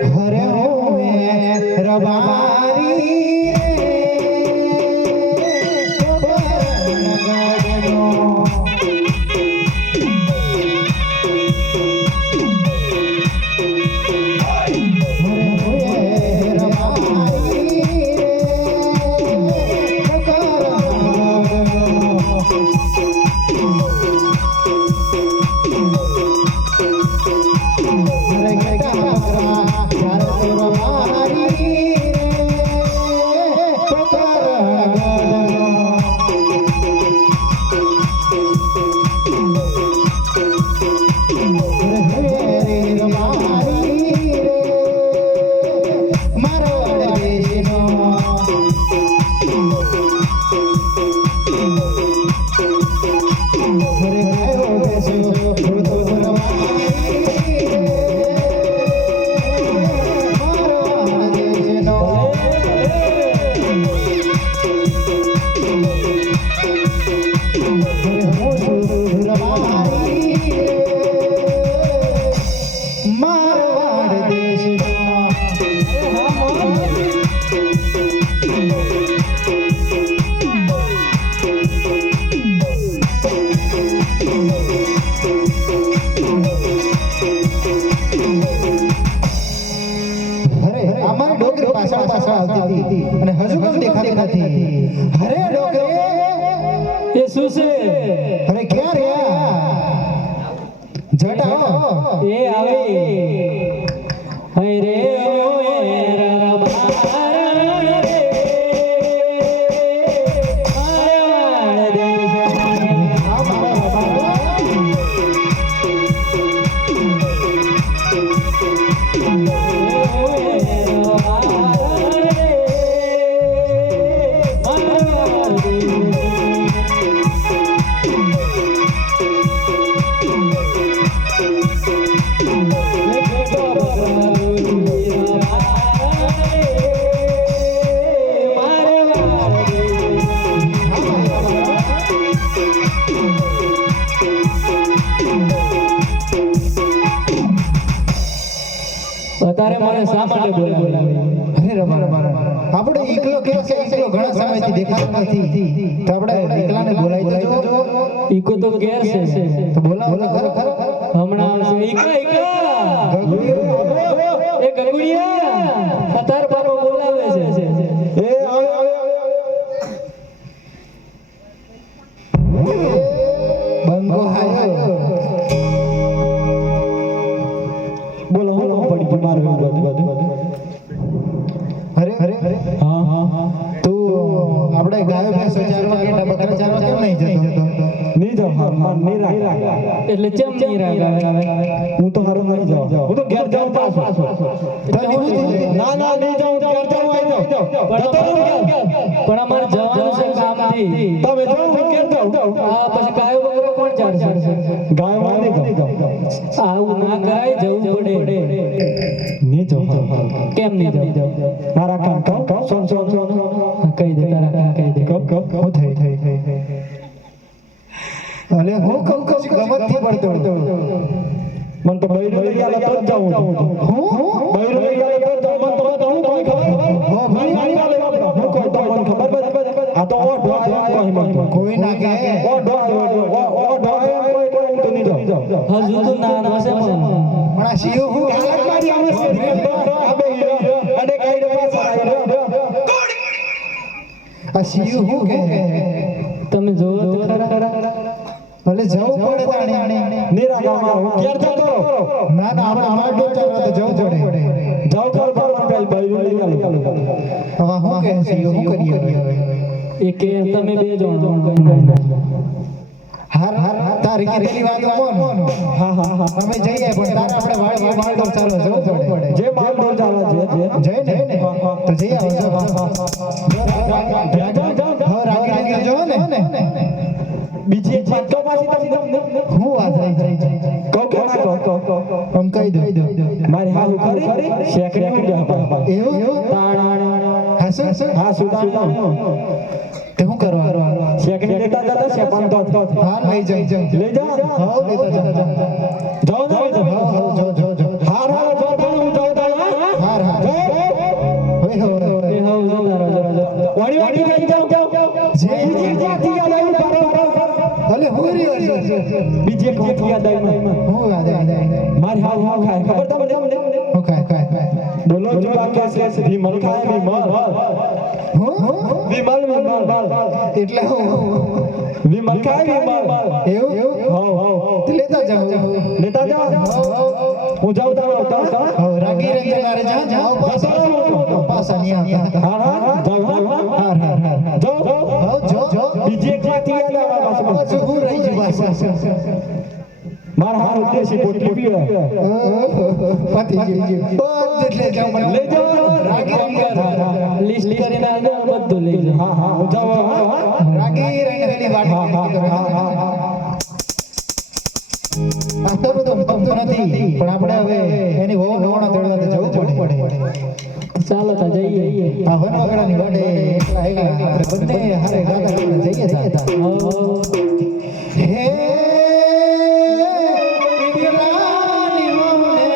હરે હોવે રબારી અને હજુ કેમ દેખાતી નથી? અરે ડોકરે એ શું છે? અરે ક્યાં રહ્યા? જટા એ આવી હે રે ઓએ રબારણ રે મારવાડ દેશ આ મારા અત્યારે મને શા માટે બોલાવે? અરે રબા આપણે એકલો કે એકલો ઘણા સમયથી દેખાતો નથી, તો આપણે એકલાને બોલાવી દેજો. ઈકો તો ઘેર છે તો બોલાવો તો ખરો. હમણાં આવશે. એ ગગુડિયા તાર બાપો બોલાવે છે. એ આવે બંગો હાયો બોલો પડી ગયું મારું બધું. અરે હા તું આપણે ગાયો ભેંસો ચારવા કે બકરા ચારવા કેમ નહીં જતો? નહીં જાવ નહીં રાગ એટલે ચમ નહીં રાગ હું તો હારો નહીં જાઉં. હું તો ઘેર જાઉં પાછો. ના નહીં જાઉં, ઘેર જાઉં આવી જાઉં. પણ અમારે જવાનું છે કામથી. તમે જાઓ ઘેર જાઓ. હા પછી ગાયો બકરો કોણ ચારશે? ગાયો માં નહીં જાઉં. આવું ના કરાય, જવું પડે. નહીં જાઉં. કેમ નહીં જાઉં? મારા કામ સોન કહી દે. તારા કામ કહી દે. હું થઈ અલે હું કહું ગમત થી પડતો મન તો બૈરું લઈ આલા તો જ જાઉં. હું બૈરું લઈ આલા તો મન તો હું કોઈ ખબર હો ભાઈ હું કોઈ તો મન ખબર આ તો ઓ ઢોઆયો કોઈ ના કે ઓ ઢોઆયો કોઈ તો નહીં જાવ. હજુ તો ના છે પણ આ શિવ હું હાલત મારી આવે છે. અબે અને કઈ પાસ આવ્યો. આ શિવ હું કે તમે જોવો તો ખરા. ભલે જવું પડે તાણે નિરાગામાં હું ક્યાં જતો રહો? ના આપણે અમાર ડોર ચાલવા તો જવું પડે. જાવ કર પર પેલ બૈરું લઈ આલો. હવે હું કહે શિવ હું કરીએ હવે? એ કે તમે બે જણો હાર તારી કીધેલી વાત મોન. હા અમે જઈએ પણ તારે આપણે વાડી માળો ચાલવા જવું પડે. જે માલ ચાલવા જઈ ને તો જઈ આવજો. હવે રાગી જો ને બીજી એક વાત તો પાછી તમને હું વાત રહી કહો કે ના કહો આમ કહી દો મારી હાલ કરી શેકડી ઉડ્યા એવું હા સુદાન તે હું કરવા શેકડી લેતા જતા શેપાન તો હા લઈ જાઓ લઈ જા હા લેતા જાઓ જાઓ જો હાર હાર જો હું જાઉં તા એક યાદ આવી મને. હું આદે મારી હાલ હું ખાય ખબર તમને? હું ખાય બોલો જો આ કે છે વિમલ ખાય વિમલ. હું વિમલ એટલે હું વિમલ ખાય વિમલ. એવું હો લેતા જાઓ લેતા જાઓ. હું જાઉં તો રાગી રંગે મારે જાઓ પાછા નહીં આવતા. હા જાઉં હાર જાઓ જો બીજી એક વાત યાદ આવે પાછું હું રહી ગયું પાછા. મારા હાર ઉદ્દેશી પોટલી પીવે. પતી ગયું એટલે જાઓ મને લઈ જાઓ. રાગી રંગે લિસ્ટ કરીને આવજો બધું લઈ જાઓ. હા હું જાઉં. રાગી રંગની વાટી આ તો ગમતો નથી પણ આપણે હવે એની વહુ નવાણા તેડવા તો જવું પડે. ચાલો તો જઈએ. આ વનવાગડાની વાડે એકલા આપણે બંને હારે ગાગા જઈએ તા. હે વિકલાની મોને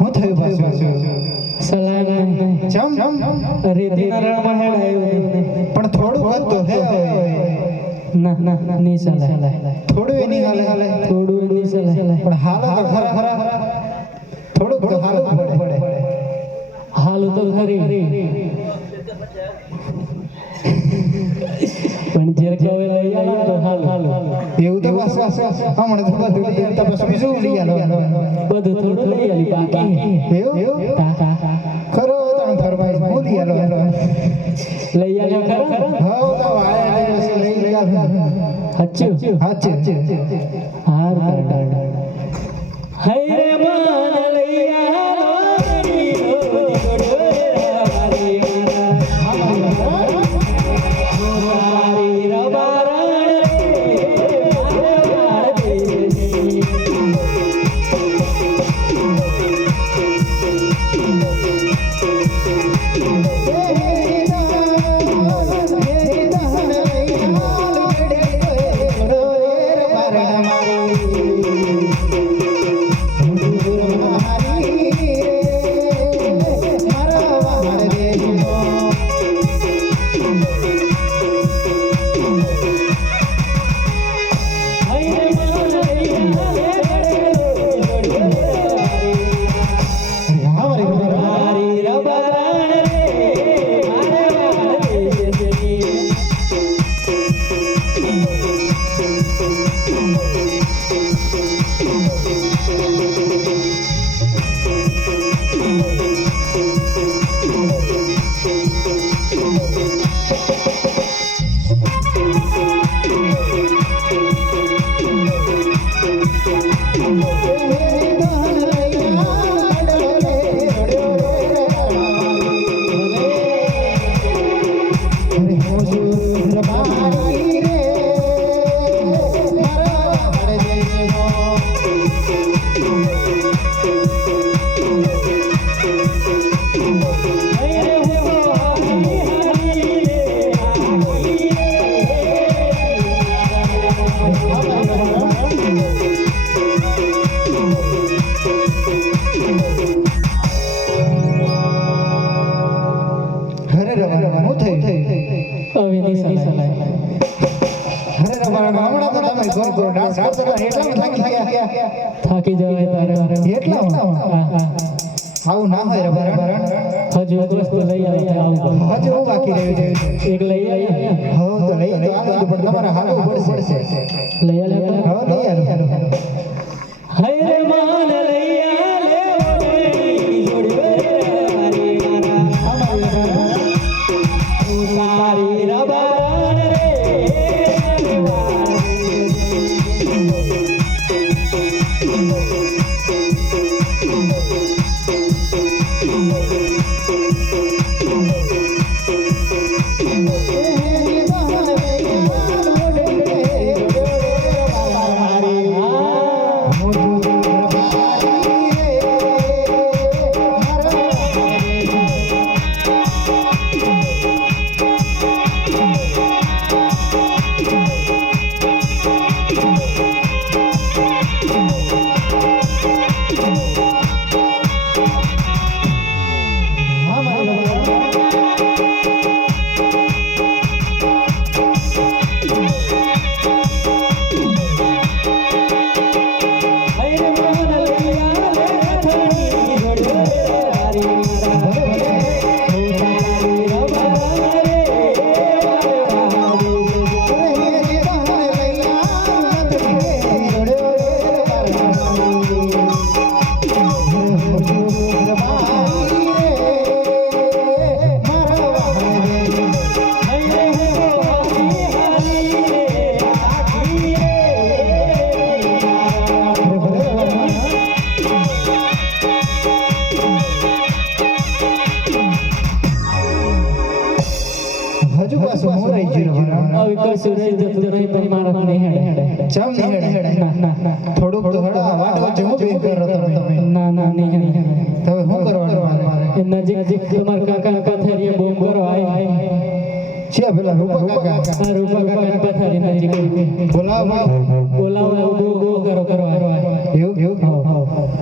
હું થયું પાછું સલાહ નહીં. ચમ રેતીના રણમાં હેડ આવ્યું નહીં. પણ થોડું વધતું હે ના નહીં સલાહ. થોડું એની હાલે થોડું નહીં સલાહ. પણ હાલ તો ખરા થોડુંક તો હાલવું પડે. હાલ તો ખરી પણ જે કહે લઈ આવો તો હાલ. એવું તો બસ હમણાં તો બધું લઈ આવતા પછી બીજું લઈ આલો. બધું થોડું લઈ આલી બાકી. એવું તા ખરો તણ ફરમાઈશ હું લઈ આલો. લઈ આવ્યો ખરા. હા તો વાળા લઈ આલો. હચ્ચું હાચે હાર કર. હૈ રે મન લઈ આલો શું કરો ડાન્સ કરતો તો એટલામાં થાકી ગયા થાકી જવાય તારે એટલામાં હા હા આવું ના હોય રે ભરણ હજુ એક વસ્તુ લઈ આવે આવું હજુ હું બાકી રહ્યું છે એક લઈ આવ્યા હો તો લઈ તો આલો પણ તમારે હાલવું પડશે લઈ આવ્યા હો લઈ આલો હૈ રે માન લઈ આલે ઓડી જોડી વે મારી મારા તારી રબાન રે હજુ પાછું હું રહી ગયો હવે કશું રહી જતું નહીં પણ માણસ નહીં હેડે ચમ નહીં હેડે થોડુંક તો હડા વાટ વચ્ચે હું ભેગ કરો તમે ના ના નહીં હેડે તો હવે શું કરવાનું મારે એ નજીક તમાર કાકા પથારીએ બોમ્બ કરો આય છે પેલા રૂપા કાકા આ રૂપા કાકા પથારી નજીક બોલાવો બોલાવો ગો કરો કરો એવું